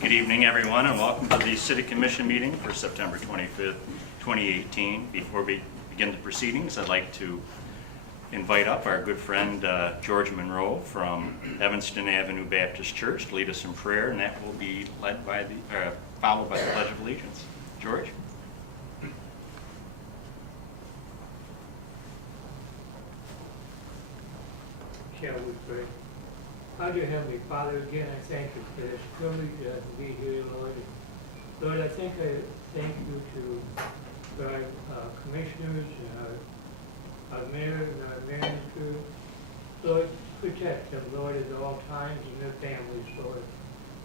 Good evening, everyone, and welcome to the City Commission meeting for September 25th, 2018. Before we begin the proceedings, I'd like to invite up our good friend George Monroe from Evanston Avenue Baptist Church to lead us in prayer, and that will be led by followed by the Pledge of Allegiance. George? Shall we pray? Our dear Heavenly Father, again, I thank you for this privilege to be here, Lord. Lord, I thank you to our commissioners and our mayor and our manager. Lord, protect them, Lord, at all times and their families, Lord.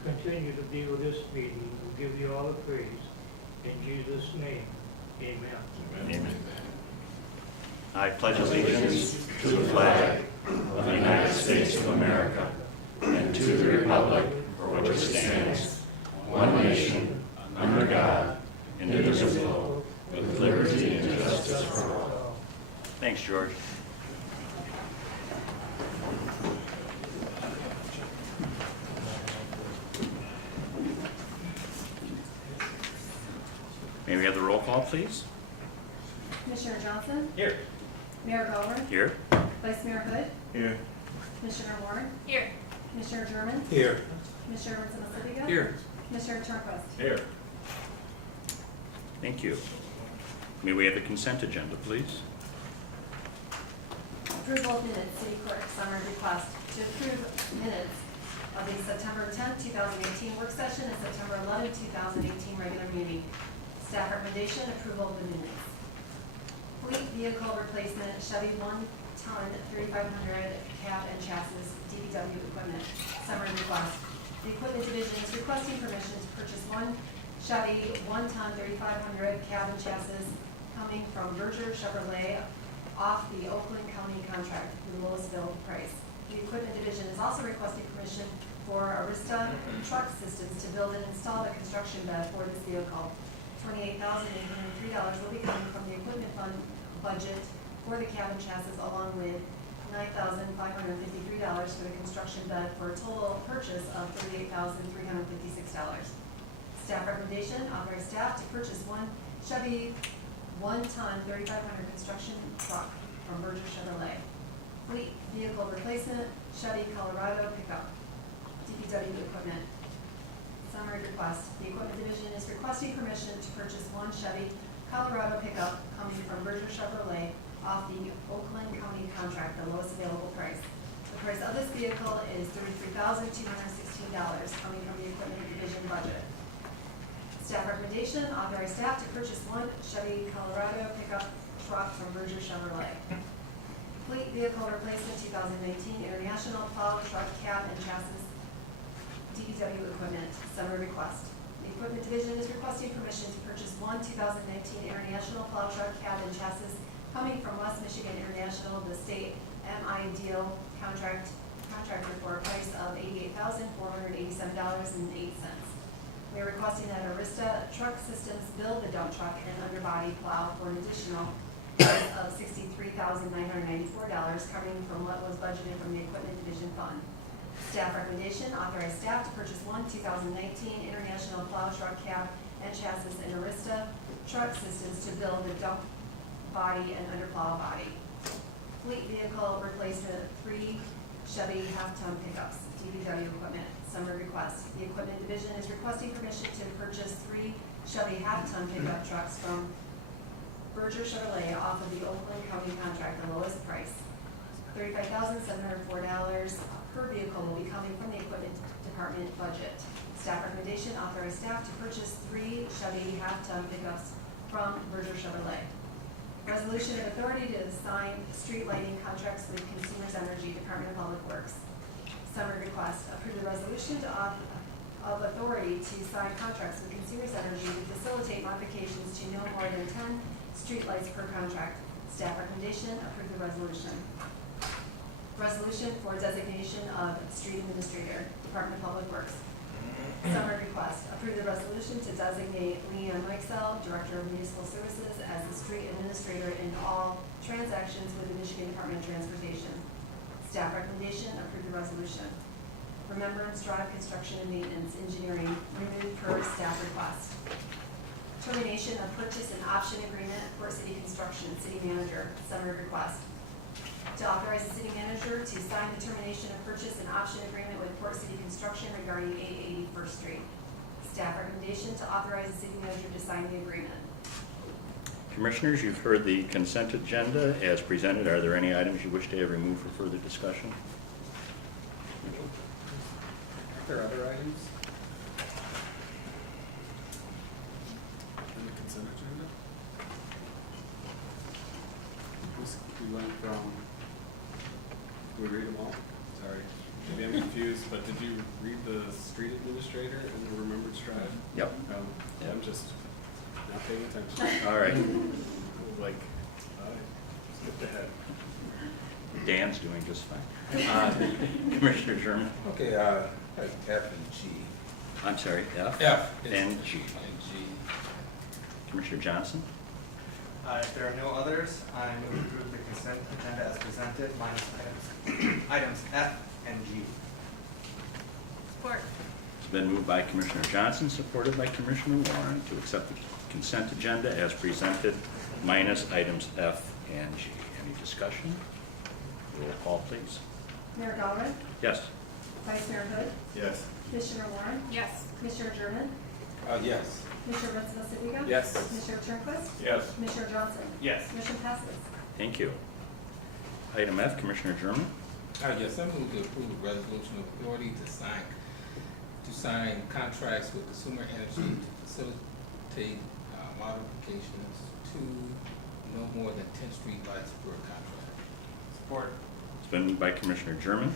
Continue to be with this meeting. We give you all the praise. In Jesus' name, amen. Amen. I pledge allegiance to the flag of the United States of America and to the republic for which it stands, one nation, under God, indivisible, with liberty and justice for all. Thanks, George. May we have the roll call, please? Commissioner Johnson? Here. Mayor Gower? Here. Vice Mayor Hood? Here. Commissioner Warren? Here. Commissioner German? Here. Commissioner Muskegon? Here. Commissioner Turnquist? Here. Thank you. May we have the consent agenda, please? Approval of minutes, City Clerk, summary request to approve minutes of the September 10, 2018 work session and September 11, 2018 regular meeting. Staff recommendation, approval of the minutes. Fleet vehicle replacement, Chevy 1-ton 3500 cab and chassis, DPW equipment, summary request. The equipment division is requesting permission to purchase one Chevy 1-ton 3500 cab and chassis coming from Berger Chevrolet off the Oakland County contract for the lowest available price. The equipment division is also requesting permission for Arista Truck Systems to build and install the construction bed for this vehicle. $28,803 will be coming from the equipment fund budget for the cab and chassis, along with $9,553 for the construction bed, for a total purchase of $38,356. Staff recommendation, authorize staff to purchase one Chevy 1-ton 3500 construction truck from Berger Chevrolet. Fleet vehicle replacement, Chevy Colorado pickup, DPW equipment. Summary request. The equipment division is requesting permission to purchase one Chevy Colorado pickup coming from Berger Chevrolet off the Oakland County contract, the lowest available price. The price of this vehicle is $33,216 coming from the equipment division budget. Staff recommendation, authorize staff to purchase one Chevy Colorado pickup truck from Berger Chevrolet. Fleet vehicle replacement 2019 International Plow truck cab and chassis, DPW equipment, summary request. The equipment division is requesting permission to purchase one 2019 International Plow truck cab and chassis coming from West Michigan International, the state MI deal contractor for a price of $88,487.08. We are requesting that Arista Truck Systems build the dump truck and underbody plow for an additional price of $63,994 coming from what was budgeted from the equipment division fund. Staff recommendation, authorize staff to purchase one 2019 International Plow truck cab and chassis and Arista Truck Systems to build the dump body and underplow body. Fleet vehicle replacement, 3 Chevy half-ton pickups, DPW equipment, summary request. The equipment division is requesting permission to purchase 3 Chevy half-ton pickup trucks from Berger Chevrolet off of the Oakland County contract, the lowest price. $35,704 per vehicle will be coming from the equipment department budget. Staff recommendation, authorize staff to purchase 3 Chevy half-ton pickups from Berger Chevrolet. Resolution of authority to sign street lighting contracts with Consumers Energy, Department of Public Works. Summary request, approve the resolution of authority to sign contracts with Consumers Energy to facilitate modifications to no more than 10 street lights per contract. Staff recommendation, approve the resolution. Resolution for designation of street administrator, Department of Public Works. Summary request, approve the resolution to designate Leanne Meixel, Director of Municipal Services, as the street administrator in all transactions with the Michigan Department of Transportation. Staff recommendation, approve the resolution. Remembrance Drive Construction and Maintenance Engineering, renewed per staff request. Termination of purchase and option agreement, Port City Construction and City Manager, summary request. To authorize the city manager to sign the termination of purchase and option agreement with Port City Construction regarding 880 First Street. Staff recommendation to authorize the city manager to sign the agreement. Commissioners, you've heard the consent agenda as presented. Are there any items you wish to have removed for further discussion? Are there other items in the consent agenda? We went from, did we read them all? Sorry, maybe I'm confused, but did you read the street administrator and the Remembrance Drive? Yep. I'm just not paying attention. All right. I was like, skipped ahead. Dan's doing just fine. Commissioner Sherman? Okay, F and G. I'm sorry, F? F And G. And G. Commissioner Johnson? If there are no others, I move to approve the consent agenda as presented, minus items F and G. Support. It's been moved by Commissioner Johnson, supported by Commissioner Warren, to accept the consent agenda as presented, minus items F and G. Any discussion? Roll call, please. Mayor Gallagher? Yes. Vice Mayor Hood? Yes. Commissioner Warren? Yes. Commissioner German? Yes. Commissioner Vincent Sibiga? Yes. Commissioner Turnquist? Yes. Commissioner Johnson? Yes. Motion passes. Thank you. Item F, Commissioner German? Yes, I move to approve the resolution of authority to sign contracts with Consumer Energy to facilitate modifications to no more than 10 street lights per contract. Support. It's been moved by Commissioner German,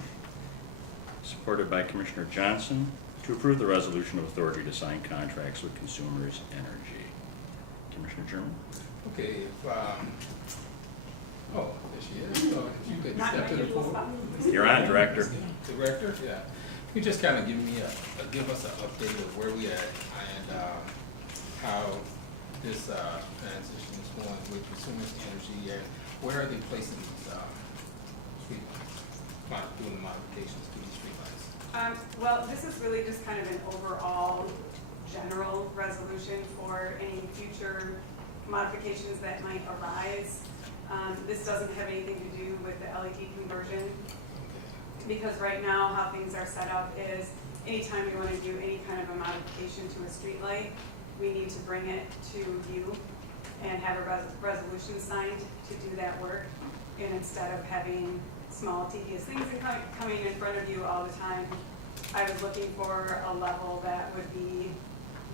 supported by Commissioner Johnson, to approve the resolution of authority to sign contracts with Consumers Energy. Commissioner German? Okay, if, oh, there she is. So if you could step to the podium. You're on, Director. Director, yeah. You just kind of give me give us an update of where we at and how this transition is going with Consumers Energy and where are they placing these street lights, doing the modifications to these street lights? Well, this is really just kind of an overall general resolution for any future modifications that might arise. This doesn't have anything to do with the LED conversion, because right now how things are set up is anytime we want to do any kind of a modification to a street light, we need to bring it to you and have a resolution signed to do that work. And instead of having small tedious things coming in front of you all the time, I was looking for a level that would be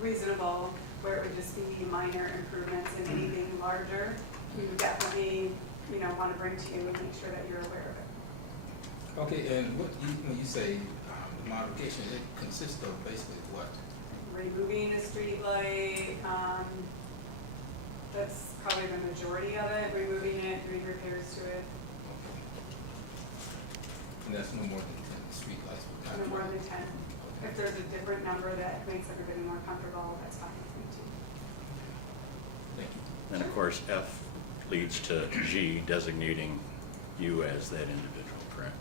reasonable, where it would just be minor improvements, and anything larger, we would definitely, want to bring to you and make sure that you're aware of it. Okay, and when you say the modification, it consists of basically what? Removing the street light, that's probably the majority of it, removing it, doing repairs to it. Okay. And that's no more than 10 street lights per No contract? more than 10. If there's a different number that makes everybody more comfortable, that's fine with me too. Thank you. And of course, F leads to G, designating you as that individual, correct?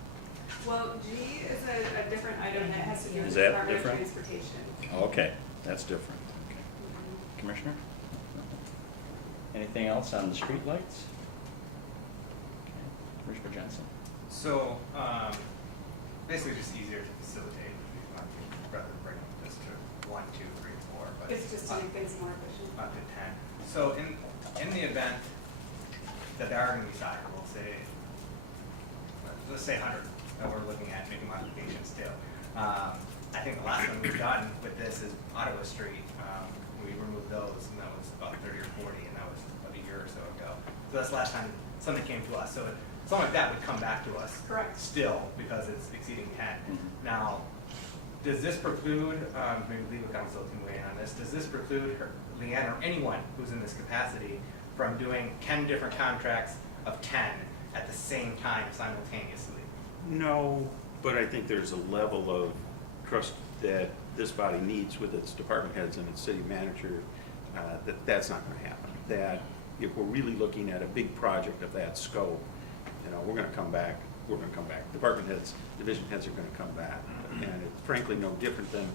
Well, G is a different item that has to do with Is the that Department of different? Transportation. Okay, that's different. Okay. Commissioner? Anything else on the street lights? Okay. Commissioner Johnson? So, basically just easier to facilitate these modifications rather than bring this to 1, 2, 3, 4, but. It's just to make things more efficient. Up to 10. So in the event that there are going to be sizable, say, let's say 100 that we're looking at making modifications to. I think the last one we've done with this is Ottawa Street. We removed those, and that was about 30 or 40, and that was about a year or so ago. So that's the last time something came to us. So something like that would come back to us. Correct. Still, because it's exceeding 10. Now, does this preclude, maybe legal counsel can weigh in on this, does this preclude Leanne or anyone who's in this capacity from doing 10 different contracts of 10 at the same time simultaneously? No, but I think there's a level of trust that this body needs with its department heads and its city manager, that's not going to happen. That if we're really looking at a big project of that scope, we're going to come back we're gonna come back. Department heads, division heads are gonna come back. And it's frankly no different than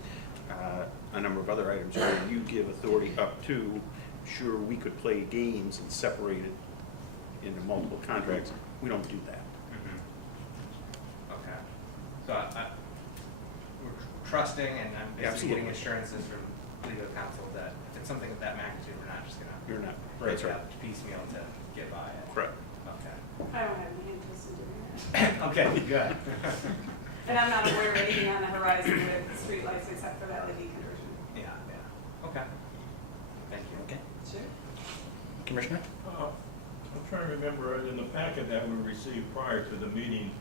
a number of other items where you give authority up to, sure, we could play games and separate it into multiple contracts. We don't do that. Okay. So we're trusting and I'm basically getting Absolutely. assurances from legal counsel that if it's something of that magnitude, we're not just gonna You're not. break That's it right. up piecemeal to get by it. Correct. Okay. I don't have any interest in doing that. Okay, good. And I'm not aware of anything on the horizon with streetlights except for the LED conversion. Yeah, yeah. Okay. Thank you. Okay. Sure. Commissioner? I'm trying to remember, in the packet that we received prior to the meeting,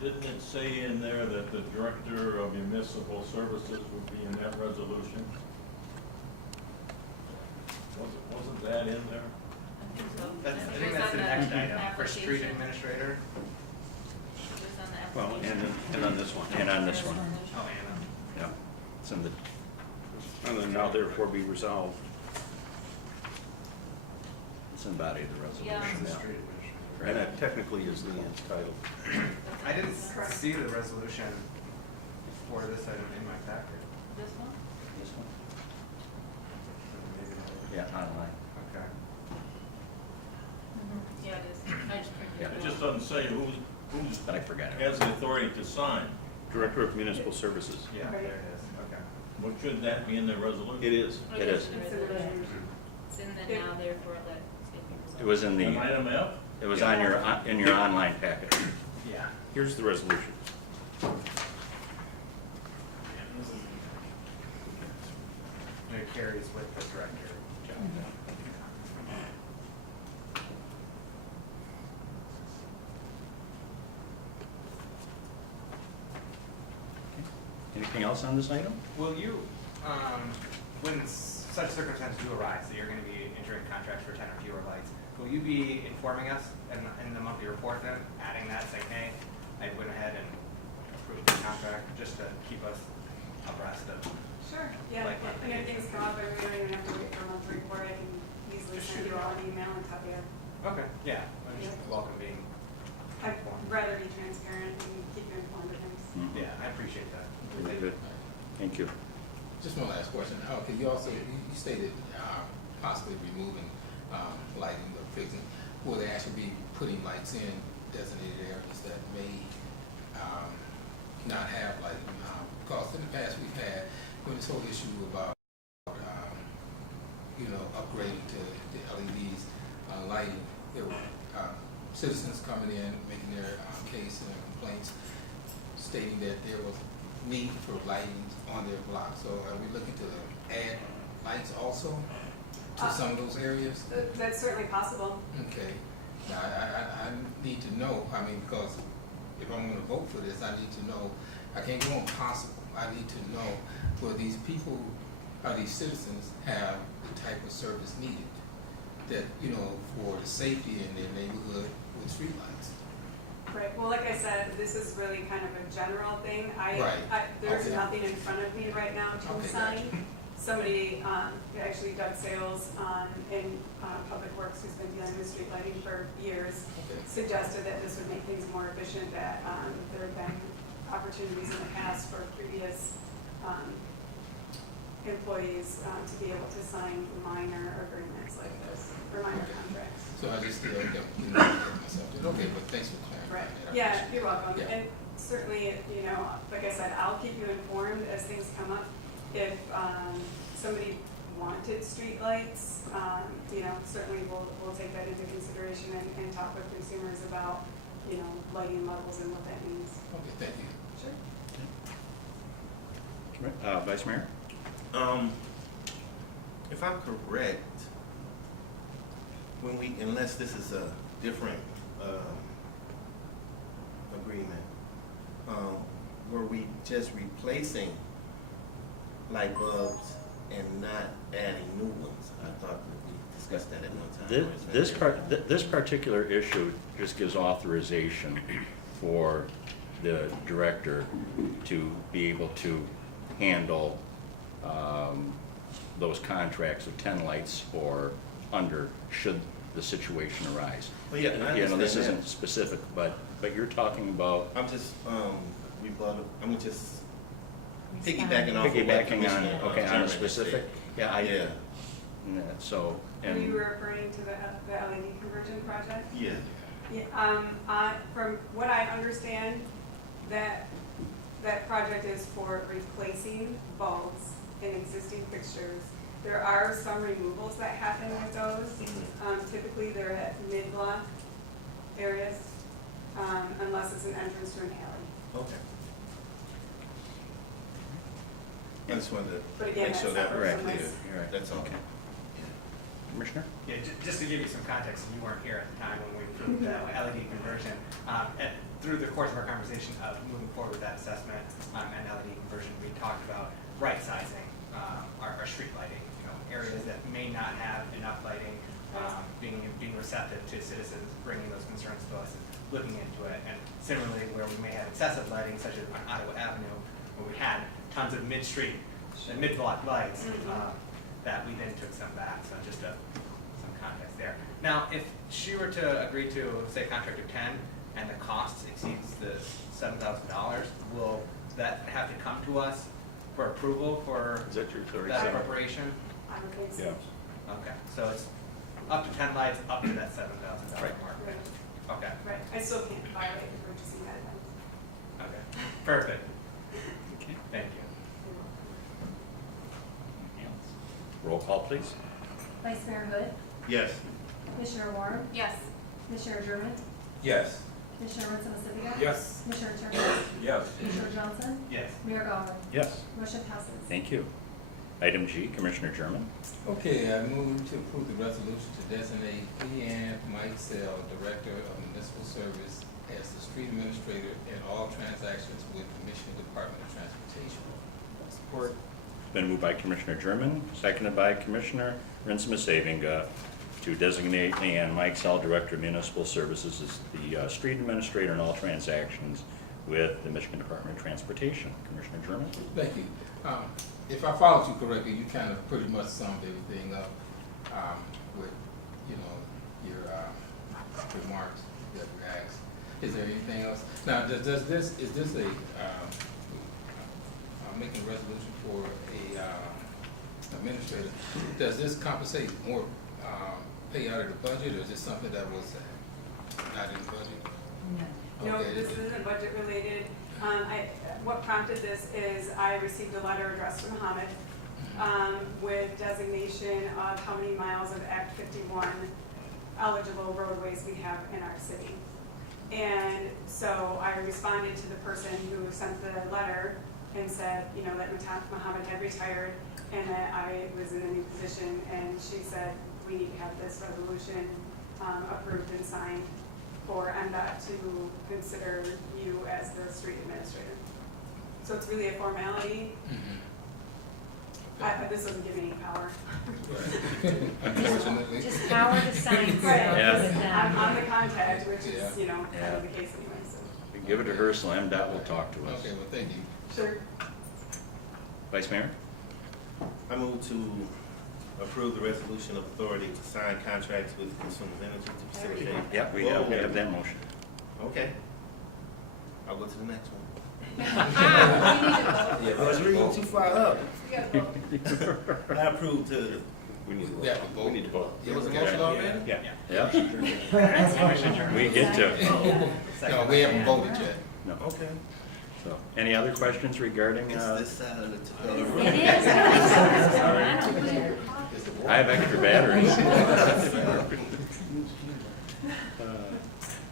didn't it say in there that the Director of Municipal Services would be in that resolution? Wasn't that in there? I think that's the next item for street administrator. Well, and on this one. And on this one. Oh, Anna. Yeah. It's in the, And then now therefore be resolved. it's in the body of the resolution. The Yeah. street administrator. And that technically is Leanne's title. I didn't see the resolution for this item in my packet. This one? This one? Maybe not. Yeah, online. Okay. Yeah, it is. I just printed Yeah. It just doesn't say who's But I forgot it. has the authority to sign. Director of Municipal Services. Yeah, Right. there it is. Okay. What should that be in the resolution? It is. It is. It's in the resolution. It's in the now therefore let it's being resolved. It was in On the, item F? it was on your, in your online packet. Yeah. Here's the resolution. And it carries with the director. Anything else on this item? Will you, when such circumstances do arise, that you're gonna be entering contracts for 10 or fewer lights, will you be informing us in the monthly report then, adding that, saying, hey, I went ahead and approved the contract, just to keep us abreast of? Sure, yeah, Like and if things come up and we don't even have to wait for a monthly report, I can easily send you all an email and tell you. Okay, yeah, I just welcome being I'd informed. rather be transparent and keep you informed of things. Mhm. Yeah, I appreciate that. Very good. Thank you. Just one last question. Okay, you also, you stated possibly removing lighting or fixing. Will they actually be putting lights in designated areas that may not have lighting? Because in the past we've had, when this whole issue about, upgrading to the LEDs lighting, there were citizens coming in, making their case and their complaints, stating that there was need for lighting on their block. So are we looking to add lights also to some of those areas? That's certainly possible. Okay. Now, I need to know, because if I'm gonna vote for this, I need to know, I can't go on possible. I need to know whether these people, or these citizens have the type of service needed that, for the safety in their neighborhood with streetlights. Right, well, like I said, this is really kind of a general thing. Right. There's Okay. nothing in front of me right now to Okay, sign. gotcha. Somebody, actually Doug Sales in Public Works, who's been dealing with street lighting for years, Okay. suggested that this would make things more efficient, that there have been opportunities in the past for previous employees to be able to sign minor agreements like this, or minor contracts. So I just still get myself. Okay, but thanks for clarifying Right, that. I yeah, appreciate you're it. welcome. Yeah. And certainly, like I said, I'll keep you informed as things come up. If somebody wanted streetlights, certainly we'll take that into consideration and talk with consumers about, lighting levels and what that means. Okay, thank you. Sure. Vice Mayor? If I'm correct, unless this is a different agreement, were we just replacing light bulbs and not adding new ones? I thought that we discussed that at one time. This particular issue just gives authorization for the director to be able to handle those contracts of 10 lights or under, should the situation arise. Well, yeah, and I This understand isn't that. specific, but But you're talking about I'm just, I'm just piggybacking off of what piggybacking on, Commissioner okay, on German a had specific, said. yeah, Yeah, so, Are and. you referring to the LED conversion project? yeah. Yeah, from what I understand, that project is for replacing bulbs in existing fixtures. There are some removals that happen with those. Typically, they're at mid-block areas, unless it's an entrance to an alley. Okay. I just wanted But to again, make sure that's that was separate from clear. this. You're right. That's all. Okay. Commissioner? Yeah, just to give you some context, you weren't here at the time when we approved the LED conversion. Through the course of our conversation of moving forward with that assessment and LED conversion, we talked about right-sizing our street lighting, areas that may not have enough lighting, being receptive to citizens, bringing those concerns to us, and looking into it. And similarly, where we may have excessive lighting, such as on Ottawa Avenue, where we had tons of mid-street and mid-block lights, that we then took some back. So just some context there. Now, if she were to agree to, say, contract of 10, and the cost exceeds the $7,000, will that have to come to us for approval for Is that your that 37? appropriation? I would think so. Yeah. Okay, so it's up to 10 lights, up to that $7,000 Right. mark. Right, Okay, right. I still can't violate the purchasing guidelines. okay, perfect. Okay. Thank you. Anything else? Roll call, please. Vice Mayor Hood, Yes. Commissioner Warren, Yes. Commissioner German, Yes. Commissioner Ritz-Masiviga. Yes. Commissioner Terrence, Yes. Commissioner Johnson, Yes. Mayor Gallagher. Yes. Motion passes. Thank you. Item G, Commissioner German. Okay, I move to approve the resolution to designate Leanne Mike Sell, Director of Municipal Service, as the street administrator in all transactions with the Michigan Department of Transportation. Support. Been moved by Commissioner German, seconded by Commissioner Ritz-Masiviga to designate Leanne Mikesell, Director of Municipal Services, as the street administrator in all transactions with the Michigan Department of Transportation. Commissioner German? Thank you. If I followed you correctly, you kind of pretty much summed everything up with, your remarks that were asked. Is there anything else? Now, is this making a resolution for a administrator? Does this compensate more pay out of the budget, or is this something that was not in the budget? No, Okay. this isn't budget related. What prompted this is I received a letter addressed to Mohammed with designation of how many miles of Act 51 eligible roadways we have in our city. And so I responded to the person who sent the letter and said, that Mohammed had retired and that I was in a new position, and she said, we need to have this resolution approved and signed for MDOT to consider you as the street administrator. So it's really a formality. This doesn't give me any power. Unfortunately. Just power to sign stuff Yeah. with them. I'm the contact, which Yeah. is, kind Yeah. of the case anyway, so. We can give it to her, so MDOT will talk to us. Okay, well, thank you. Sure. Vice Mayor? I move to approve the resolution of authority to sign contracts with Consumers Energy to facilitate. Yep, we Whoa. have that motion. Okay. I'll go to the next one. Yeah, I was reading too far up. You gotta vote. I approve to, We need to We have to vote. We need to vote. There was a motion already? Yeah. Yeah. Yeah. We get to, No, we haven't voted yet. no. okay. So, any other questions regarding, It's this side of the table. It is. I don't believe- I have extra batteries.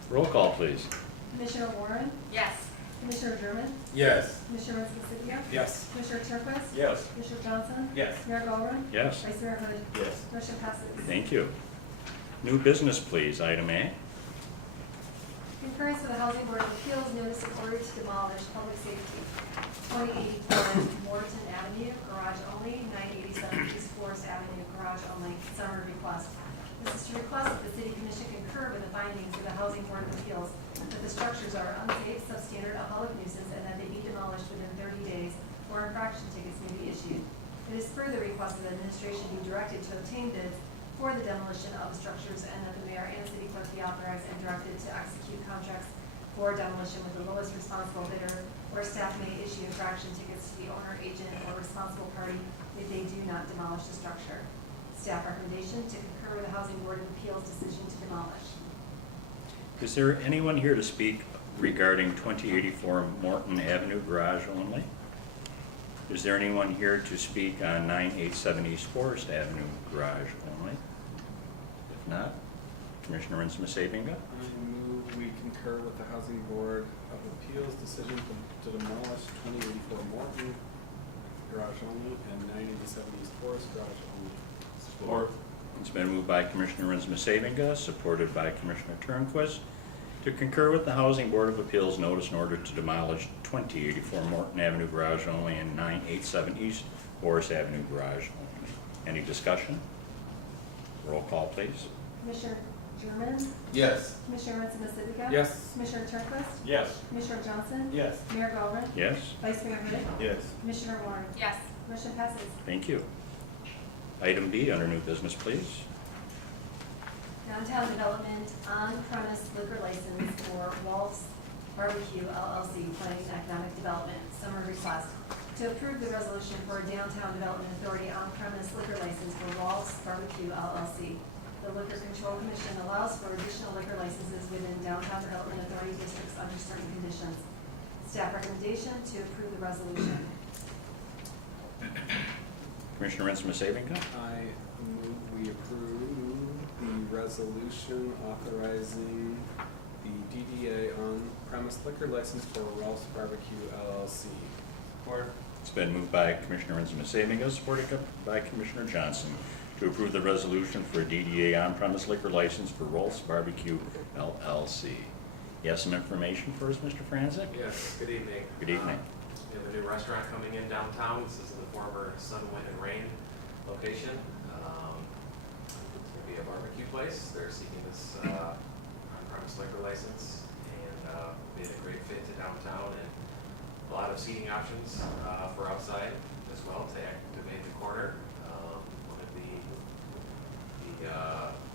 Roll call, please. Commissioner Warren, Yes. Commissioner German, Yes. Commissioner Ritz-Masiviga. Yes. Commissioner Terrence, Yes. Commissioner Johnson, Yes. Mayor Gallagher. Yes, Vice Mayor Hood. Yes. Motion passes. thank you. New business, please, item A. Concurrence with the Housing Board of Appeals notice of order to demolish public safety, 2084 Morton Avenue, garage only, 987 East Forest Avenue, garage only, summary request. This is to request that the City Commission concur with the findings of the Housing Board of Appeals that the structures are unsafe, substandard, a public nuisance, and that they be demolished within 30 days, or infraction tickets may be issued. It is further requested that administration be directed to obtain bids for the demolition of the structures, and that the mayor and city clerk be authorized and directed to execute contracts for demolition with the lowest responsible bidder, or staff may issue infraction tickets to the owner, agent, or responsible party if they do not demolish the structure. Staff recommendation to concur with the Housing Board of Appeals decision to demolish. Is there anyone here to speak regarding 2084 Morton Avenue garage only? Is there anyone here to speak on 987 East Forest Avenue garage only? If not, Commissioner Rinsma-Sabinga? I move we concur with the Housing Board of Appeals decision to demolish 2084 Morton garage only and 987 East Forest garage only. Support. It's been moved by Commissioner Rinsma-Sabinga, supported by Commissioner Turnquist, to concur with the Housing Board of Appeals notice in order to demolish 2084 Morton Avenue garage only and 987 East Forest Avenue garage only. Any discussion? Roll call, please. Commissioner German, Yes. Commissioner Rinsma-Sabinga. Yes. Commissioner Turnquist, Yes. Commissioner Johnson. Yes. Mayor Galvin, Yes? Vice Mayor Hood, Yes. Commissioner Warren. Yes. Motion passes. Thank you. Item B under new business, please. Downtown Development on-premise liquor license for Rolf's Barbecue LLC, Planning and Economic Development. Summary request to approve the resolution for Downtown Development Authority on-premise liquor license for Rolf's Barbecue LLC. The Liquor Control Commission allows for additional liquor licenses within Downtown Development Authority districts under certain conditions. Staff recommendation to approve the resolution. Commissioner Rinsma-Sabinga? I move we approve the resolution authorizing the DDA on-premise liquor license for Ralph's Barbecue LLC. Support. It's been moved by Commissioner Rinsma-Sabinga, supported by Commissioner Johnson, to approve the resolution for a DDA on-premise liquor license for Rolf's Barbecue LLC. You have some information for us, Mr. Franzik? Yes, good evening. Good evening. We have a new restaurant coming in downtown. This is the former Sun, Wind, and Rain location. It's going to be a barbecue place. They're seeking this on-premise liquor license, and made a great fit to downtown, and a lot of seating options for outside as well to activate the corner. One of the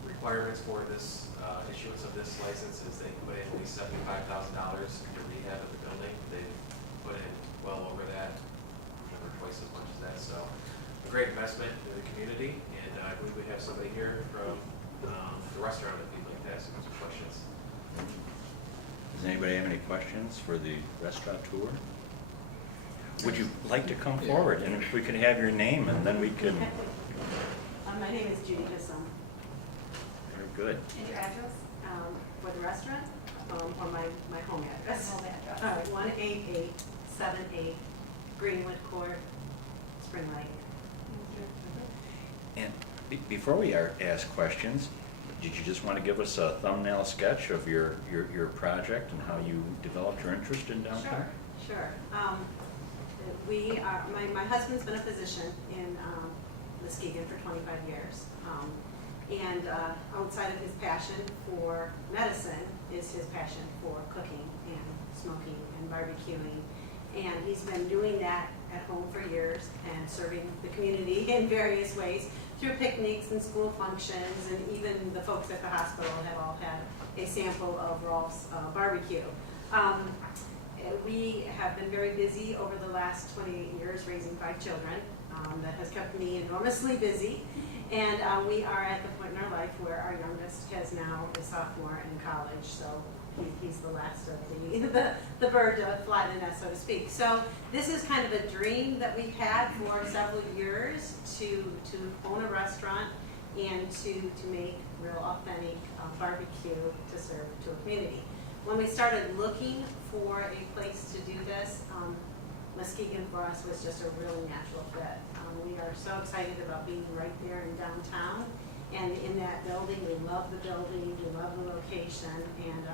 requirements for this issuance of this license is they put in at least $75,000 to rehab of the building. They've put in well over that, never twice as much as that. So a great investment in the community, and I believe we have somebody here from the restaurant that we'd like to ask some questions. Does anybody have any questions for the restaurateur? Would you like to come forward, and if we could have your name, and then we can, My name is Judy Gissum. very good. And your address? For the restaurant, or my home address. Home address. 18878 Greenwood Court, Spring Lake. And before we ask questions, did you just want to give us a thumbnail sketch of your project and how you developed your interest in downtown? Sure. My husband's been a physician in Muskegon for 25 years. And outside of his passion for medicine is his passion for cooking and smoking and barbecuing. And he's been doing that at home for years and serving the community in various ways through picnics and school functions, and even the folks at the hospital have all had a sample of Rolf's barbecue. We have been very busy over the last 28 years raising 5 children. That has kept me enormously busy. And we are at the point in our life where our youngest has now a sophomore in college, so he's the last of the bird to fly the nest, so to speak. So this is kind of a dream that we've had for several years to own a restaurant and to make real authentic barbecue to serve to a community. When we started looking for a place to do this, Muskegon for us was just a really natural fit. We are so excited about being right there in downtown and in that building. We love the building, we love the location, and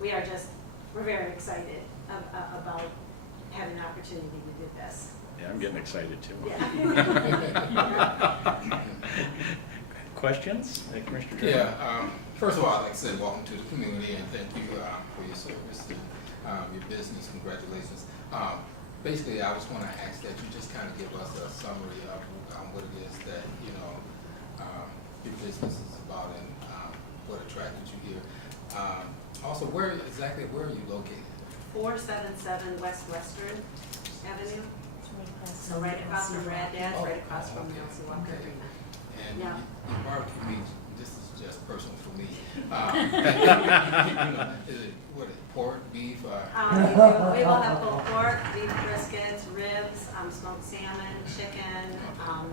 we're very excited about having an opportunity to do this. Yeah, I'm getting excited too. Yeah. Questions, Commissioner? Yeah, first of all, I'd like to say welcome to the community and thank you for your service to your business. Congratulations. Basically, I just want to ask that you just kind of give us a summary of what it is that, your business is about and what attracted you here. Also, where exactly, where are you located? 477 West Western Avenue. So right across from Rad Dad's, Oh, right across from okay, Nancy Walker okay. Arena. And Yeah. your barbecue meat, this is just personal for me. You know, is it, what is it, pork, beef? We will have pulled pork, beef briskets, ribs, smoked salmon, chicken,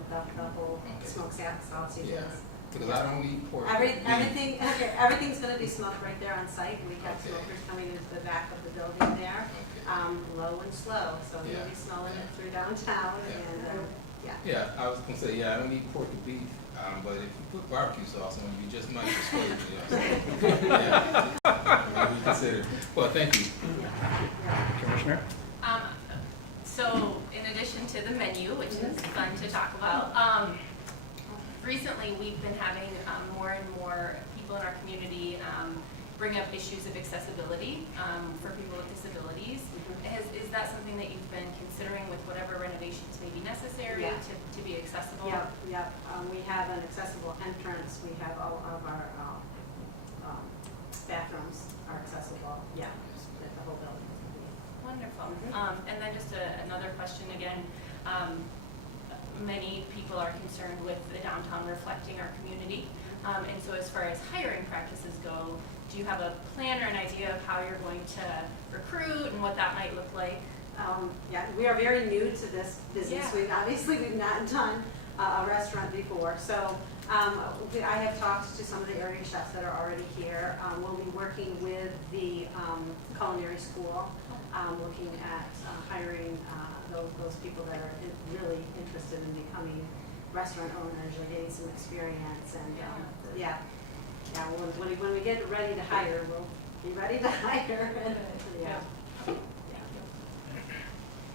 the whole Okay. smoked sausages. Yeah, because I don't eat pork. Everything, okay, everything's gonna be smoked right there on site. We have Okay. smokers coming into the back of the building there, Okay. low and slow, so Yeah. you'll be smelling it through downtown Yeah. and, yeah. Yeah, I was gonna say, yeah, I don't eat pork or beef, but if you put barbecue sauce on, you just might persuade me. Yeah, maybe consider. Well, thank you. Commissioner? So in addition to the menu, which is fun to talk about, recently we've been having more and more people in our community bring up issues of accessibility for people with disabilities. Is that something that you've been considering with whatever renovations may be necessary Yeah. to be accessible? Yep, yep. We have an accessible entrance. We have all of our bathrooms are accessible. Yeah, the whole building. Wonderful. Mhm. And then just another question again. Many people are concerned with the downtown reflecting our community. And so as far as hiring practices go, do you have a plan or an idea of how you're going to recruit and what that might look like? Yeah, we are very new to this business. Yeah. We've not done a restaurant before. So I have talked to some of the area chefs that are already here. We'll be working with the culinary school, looking at hiring those people that are really interested in becoming restaurant owners or getting some experience. And when we get ready to hire, we'll be ready to hire. Yeah.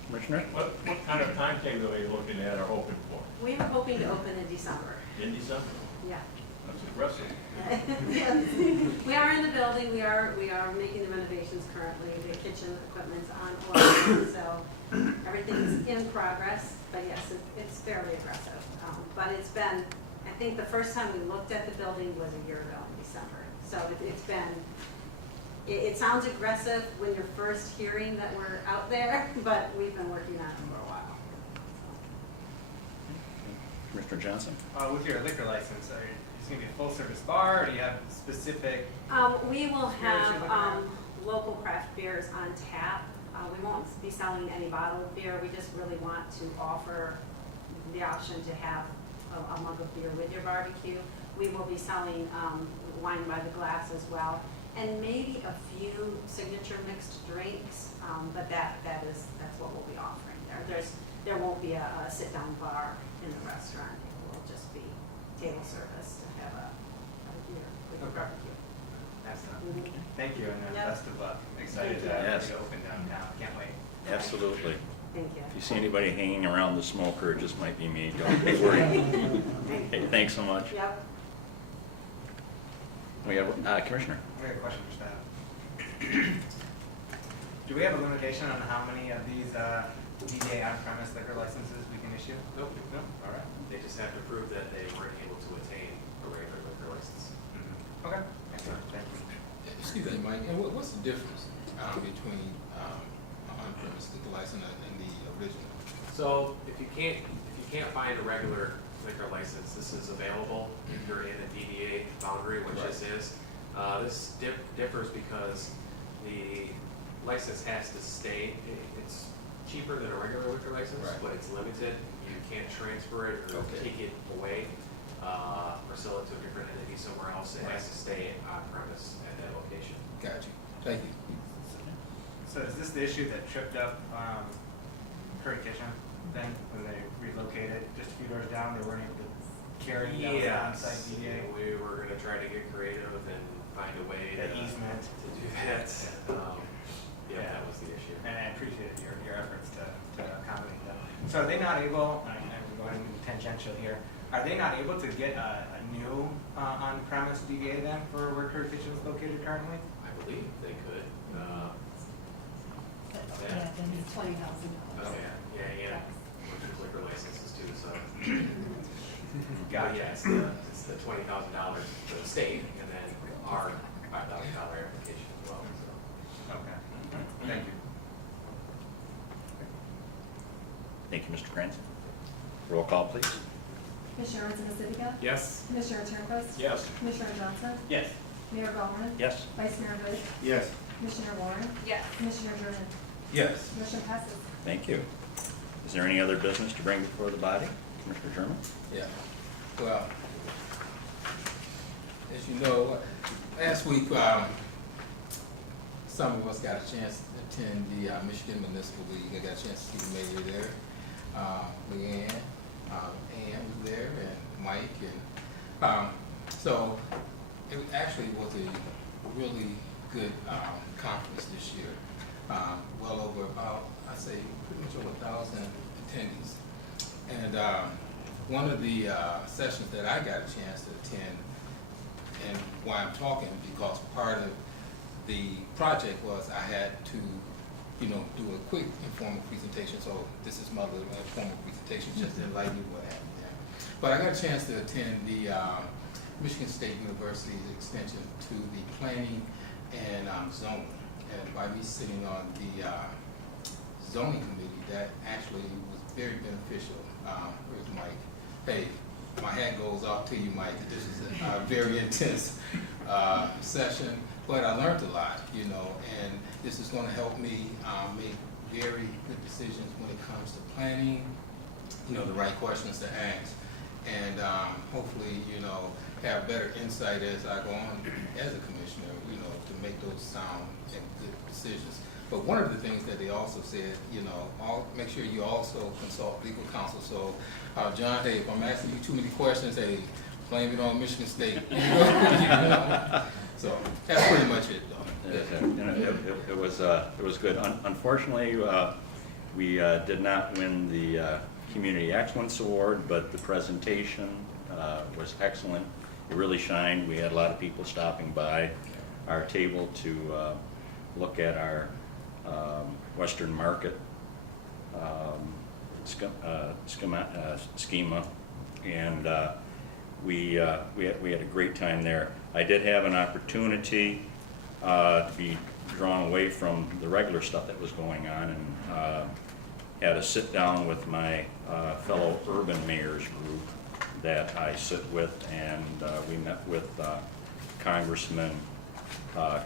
Commissioner? What kind of timetable are you looking at or hoping for? We are hoping to open in December. In December? Yeah. That's aggressive. Yes. We are in the building, we are making the renovations currently, the kitchen equipment's on order, so everything's in progress, but yes, it's fairly aggressive. But it's been, I think the first time we looked at the building was a year ago in December, so it's been, it sounds aggressive when you're first hearing that we're out there, but we've been working on it for a while. Commissioner Johnson? With your liquor license, is it going to be a full-service bar, or do you have specific? We will Spirits you're looking have at? local craft beers on tap. We won't be selling any bottled beer. We just really want to offer the option to have a mug of beer with your barbecue. We will be selling wine by the glass as well, and maybe a few signature mixed drinks. But that's what we'll be offering there. There won't be a sit-down bar in the restaurant. It will just be table service to have a beer with your Okay. barbecue. Excellent. Thank you, and Yep. best of luck. Excited Thank you. to Yes. open downtown. Can't wait. Absolutely. Thank you. If you see anybody hanging around the smoker, it just might be me. Don't be worried. Hey, thanks so much. Yep. We have, Commissioner? I got a question for staff. Do we have a limitation on how many of these DBA on-premise liquor licenses we can issue? Nope. No? All right. They just have to prove that they weren't able to attain a regular liquor license. Okay. Excellent. Thank you. Excuse me, Mike, and what's the difference between on-premise liquor license and the original? So if you can't find a regular liquor license, this is available if you're in a DBA boundary, which this is. This differs because the license has to stay. It's cheaper than a regular liquor license, Right. but it's limited. You can't transfer it or Okay. take it away or sell it to a different entity somewhere else. It has to stay on premise at that location. Got you. Thank you. So is this the issue that tripped up Curry Kitchen then when they relocated just a few doors down? They weren't able to carry down the on-site DBA? We were gonna try to get creative and find a way The easement. to do that. Yeah, that was the issue. And I appreciate your efforts to accommodate them. So are they not able, I'm going tangential here, are they not able to get a new on-premise DBA then for where Curry Kitchen is located currently? I believe they could. Yeah, then it's $20,000. Oh, yeah, liquor licenses too, so. Gotcha. Yeah, it's the $20,000 for the state, and then our $5,000 application as well, so. Okay, thank you. Thank you, Mr. Cranston. Roll call, please. Commissioner Pacifica? Yes. Commissioner Turnquist? Yes. Commissioner Johnson? Yes. Mayor Gallman? Yes. Vice Mayor Hood? Yes. Commissioner Warren? Yes. Commissioner German? Yes. Motion passes. Thank you. Is there any other business to bring before the body? Commissioner German? Yeah, well, as you know, last week, some of us got a chance to attend the Michigan Municipal League. I got a chance to see the mayor there, Leanne, Ann was there, and Mike, and so it actually was a really good conference this year. Well over about, I'd say, pretty much over 1,000 attendees. And one of the sessions that I got a chance to attend, and why I'm talking, because part of the project was I had to, do a quick informal presentation. So this is my little informal presentation, just to enlighten you what happened there. But I got a chance to attend the Michigan State University's extension to the planning and zoning. And by me sitting on the zoning committee, that actually was very beneficial. Where's Mike? Hey, my hat goes off to you, Mike. This is a very intense session, but I learned a lot, and this is going to help me make very good decisions when it comes to planning, the right questions to ask, and hopefully, have better insight as I go on as a commissioner, to make those sound and good decisions. But one of the things that they also said, make sure you also consult legal counsel. So, John, hey, if I'm asking you too many questions, hey, blame it on Michigan State. So that's pretty much it, though. It was good. Unfortunately, we did not win the Community Excellence Award, but the presentation was excellent. It really shined. We had a lot of people stopping by our table to look at our Western Market schema, and we had a great time there. I did have an opportunity to be drawn away from the regular stuff that was going on, and had a sit down with my fellow urban mayors group that I sit with, and we met with Congressman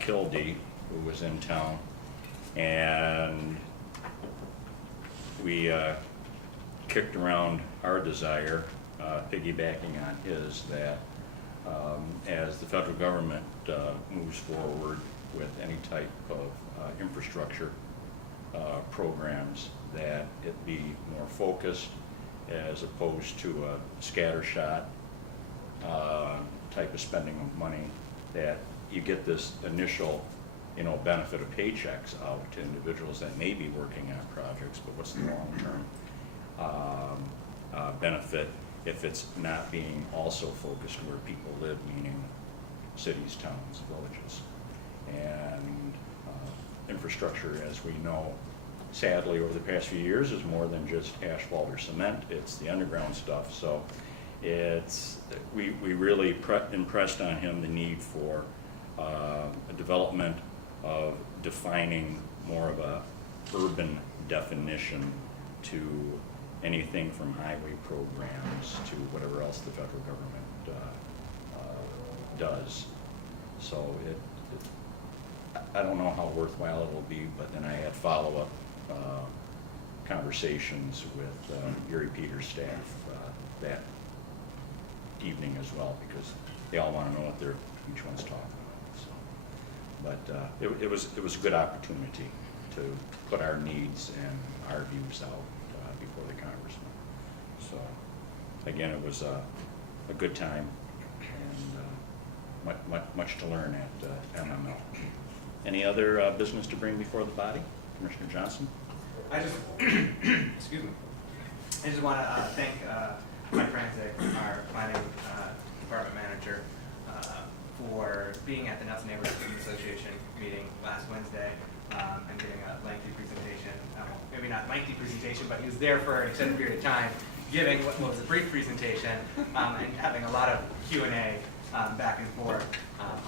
Kildee, who was in town, and we kicked around our desire, piggybacking on his, that as the federal government moves forward with any type of infrastructure programs, that it be more focused as opposed to a scattershot type of spending of money, that you get this initial benefit of paychecks out to individuals that may be working on projects, but what's the long-term benefit if it's not being also focused where people live, meaning cities, towns, villages. And infrastructure, as we know, sadly over the past few years, is more than just asphalt or cement. It's the underground stuff. So we really impressed on him the need for a development of defining more of a urban definition to anything from highway programs to whatever else the federal government does. So I don't know how worthwhile it will be, but then I had follow-up conversations with Gary Peters' staff that evening as well, because they all want to know what each one's talking about. So, but it was a good opportunity to put our needs and our views out before the congressman. So again, it was a good time, and much to learn at MML. Any other business to bring before the body? Commissioner Johnson? Excuse me. I just want to thank Mike Franzik, our planning department manager, for being at the Nelson Neighborhood Association meeting last Wednesday and giving a lengthy presentation. Maybe not lengthy presentation, but he was there for an extended period of time, giving what was a brief presentation and having a lot of Q&A back and forth.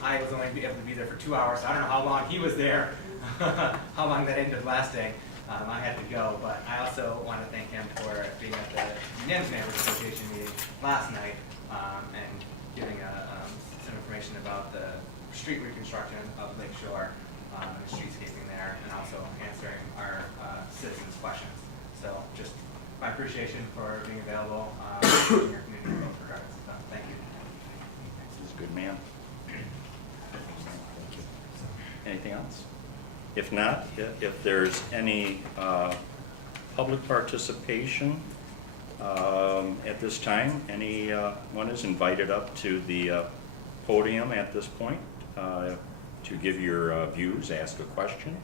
I was only able to be there for 2 hours, so I don't know how long he was there, how long that ended lasting. I had to go, but I also want to thank him for being at the Men's Neighbors Association meeting last night and giving some information about the street reconstruction of Lake Shore and the streetscaping there, and also answering our citizens' questions. So just my appreciation for being available in your community in both regards. So thank you. He's a good man. Anything else? If not, if there's any public participation at this time, anyone is invited up to the podium at this point to give your views, ask a question.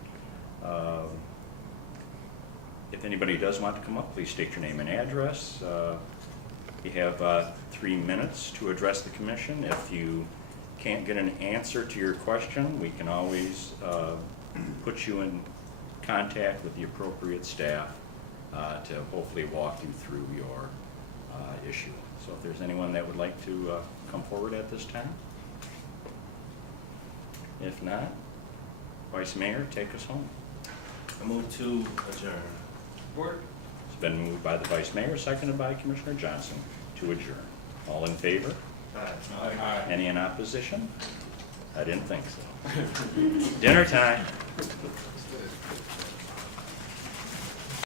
If anybody does want to come up, please state your name and address. You have 3 minutes to address the commission. If you can't get an answer to your question, we can always put you in contact with the appropriate staff to hopefully walk you through your issue. So if there's anyone that would like to come forward at this time. If not, Vice Mayor, take us home. I move to adjourn. Board? It's been moved by the Vice Mayor, seconded by Commissioner Johnson to adjourn. All in favor? Aye. Any in opposition? I didn't think so. Dinner time.